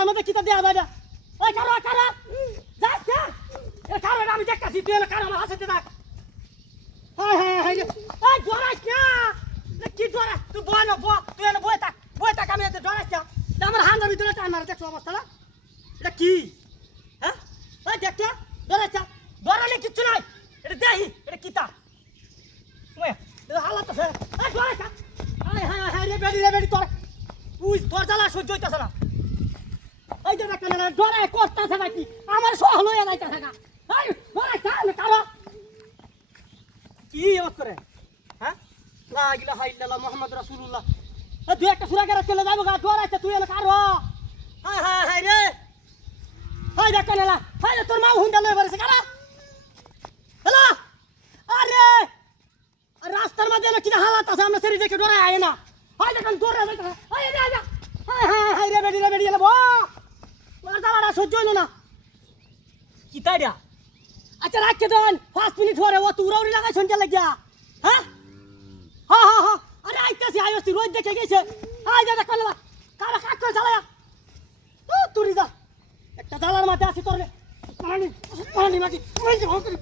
রাস্তার মধ্যে কিতা দেয়া যায় না ওই কারো যাচ্ছে এ কারো আমি দেখতাছি তুই এলে কারো আমার হাসতে থাক হায় হায় হায় এই ডরাইস না কি ডরা তুই বয় না তুই এলে বয় থাক আমি এতে ডরাইস না আমার হান্দার ভিতরে টান মারে দেখছো অবস্থা না এটা কি হ্যাঁ এই দেখতে ডরাইস ডরালে কিচ্ছু নাই এটা দেহি এটা কিতা ওই এটা হালাত আছে এই ডরাইস হায় হায় হায় রে বেডি তোর তুই তোর জ্বালা সহ্য হইতাছে না এই যে দেখতে না ডরাই করতেছে নাকি আমার সহল হয়ে যাইতে থাকা এই ডরাইস না কারো কি এমন করে হ্যাঁ লা ইলাহা ইল্লাল্লাহ মুহাম্মাদুর রাসূলুল্লাহ তুই একটা সূরা কেরাত চলে যাবো গা ডরাইছে তুই এলে কারো হায় হায় হায় রে হায় দেখ না হায় তোর মা হুন্ডা লয়ে বসে কারা হ্যালো আরে রাস্তার মধ্যে কি হালাত আছে আমরা সেরি দেখে ডরাই আয় না হায় দেখেন দৌড়ে যাইতে হায় রে হায় হায় হায় রে বেডি এলে বো মার দাঁড়া সহ্য হইলো না কি তাইরা আচ্ছা রাখকে দেন 5 মিনিট পরে ও তুই উড়াউড়ি লাগাই শুনতে লাগিয়া হ্যাঁ হ্যাঁ আরে আইতাছি আইছি রোজ দেখে গেছে আই যা দেখো না কারা কাট করে জ্বালায়া তুই যা একটা জ্বালার মাঝে আসি তোর পানি মাটি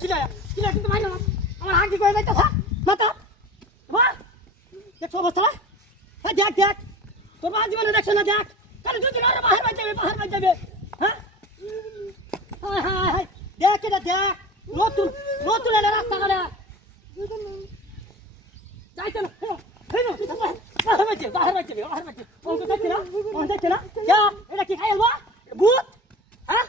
কিলা কিন্তু ভাই না আমার হাঁকি করে যাইতেছ মাতা বাহ দেখছো অবস্থা হ্যাঁ দেখ তোর মা জীবনে দেখছো না দেখ তাহলে দুদিন আরে বাহির বাজ যাবে হ্যাঁ হায় দেখ এটা দেখ নতুন এলে রাস্তা করে যাইতে না বাহির বাজ যাবে দেখছে না এটা কি খাই আলবা ভূত হ্যাঁ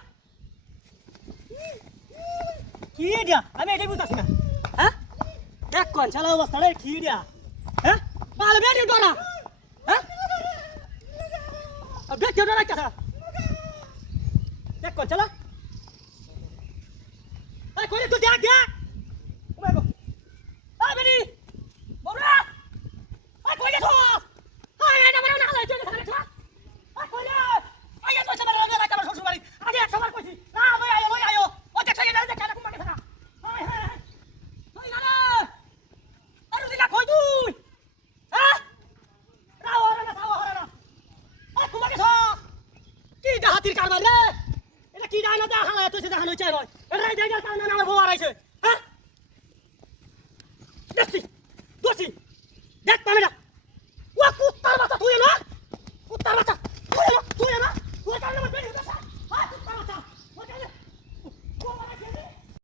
কি দিয়া আমি এটাই বুঝতেছি না হ্যাঁ দেখ কোন চালা অবস্থা রে কি দিয়া হ্যাঁ পালে বেরিয়ে ডরা হ্যাঁ দেখ কেউ ডরা কেসা দেখ কোন চালা এই কই তুই দেখ ও মাই গড এই বেরি বড়া এই কই গেছো এই না মানে না হালাই তুই দেখছ এই কই রে এই তো সবার আগে লাগা আমার শ্বশুর বাড়ি আগে সবার কইছি না ভাই আয়ো ও দেখছ এই দেখ কাটা কুমাকে থাকা হায় হায় ওই না না আরে দিলা কই তুই হ্যাঁ রাও হরা না এই কুমাকে থা কি ডাহাতির কারবার রে এটা কি ডাইনা দা হালা তুই সে দেখানো চাই নয় এটা এই জায়গা কারণে আমার বউ আইছে হ্যাঁ দোষী দেখ পামেরা ও কুত্তার বাচ্চা তুই না কুত্তার বাচ্চা তুই না তুই কারণে আমার বেরিয়ে